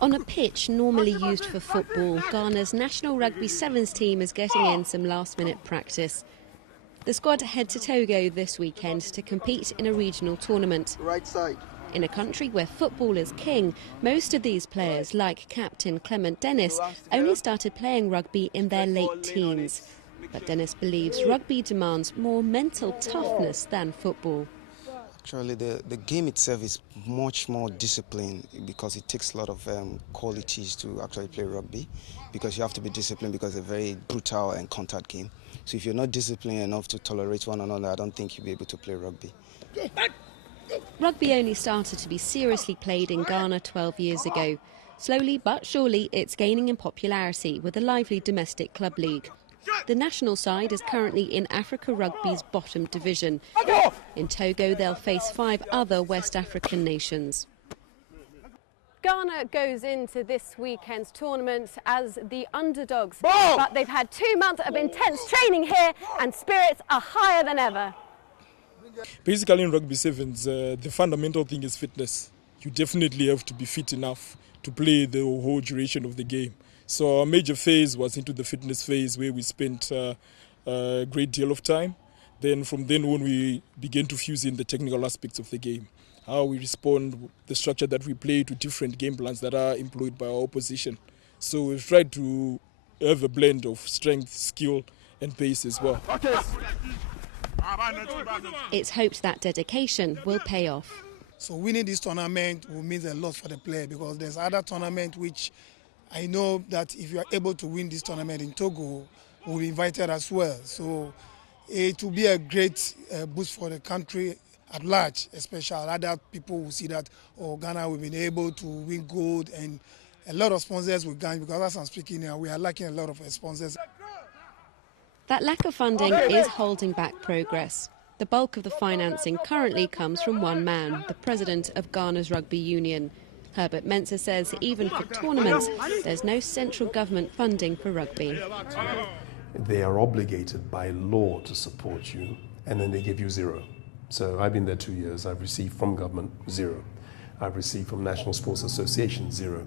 On a pitch normally used for football, Ghana's national rugby sevens team is getting in some last-minute practice. The squad head to Togo this weekend to compete in a regional tournament. Right side. In a country where football is king, most of these players, like captain Clement Dennis, only started playing rugby in their late teens. But Dennis believes rugby demands more mental toughness than football. Actually, the game itself is much more disciplined because it takes a lot of qualities to actually play rugby, because you have to be disciplined because it's a very brutal and contact game. So if you're not disciplined enough to tolerate one another, I don't think you'll be able to play rugby. Rugby only started to be seriously played in Ghana 12 years ago. Slowly but surely it's gaining in popularity with a lively domestic club league. The national side is currently in Africa Rugby's bottom division. In Togo, they'll face 5 other West African nations. Ghana goes into this weekend's tournament as the underdogs, but they've had 2 months of intense training here and spirits are higher than ever. Basically in rugby sevens, the fundamental thing is fitness. You definitely have to be fit enough to play the whole duration of the game. So our major phase was into the fitness phase, where we spent a great deal of time. Then from then on we began to fuse in the technical aspects of the game. How we respond, the structure that we play to different game plans that are employed by our opposition. So we've tried to have a blend of strength, skill and pace as well. It's hoped that dedication will pay off. So winning this tournament will mean a lot for the player, because there's other tournament which I know that if you are able to win this tournament in Togo, we'll be invited as well. So it will be a great boost for the country at large, especially other people will see that, oh, Ghana will be able to win gold, and a lot of sponsors will gain, because as I'm speaking here, we are lacking a lot of sponsors. That lack of funding is holding back progress. The bulk of the financing currently comes from one man, the president of Ghana's rugby union. Herbert Mensah says even for tournaments, there's no central government funding for rugby. They are obligated by law to support you, and then they give you zero. So I've been there 2 years. I've received from government zero. I've received from National Sports Association zero.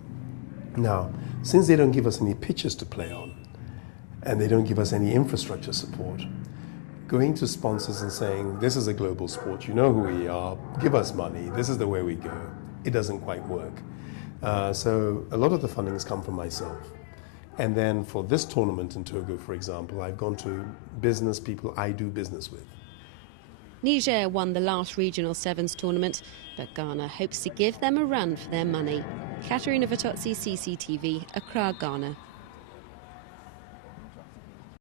Now, since they don't give us any pitches to play on, and they don't give us any infrastructure support, going to sponsors and saying, this is a global sport, you know who we are, give us money, this is the way we go, it doesn't quite work. So a lot of the funding has come from myself. And then for this tournament in Togo, for example, I've gone to business people I do business with. Niger won the last regional sevens tournament, but Ghana hopes to give them a run for their money. Katerina Vittozzi, CCTV, Accra, Ghana.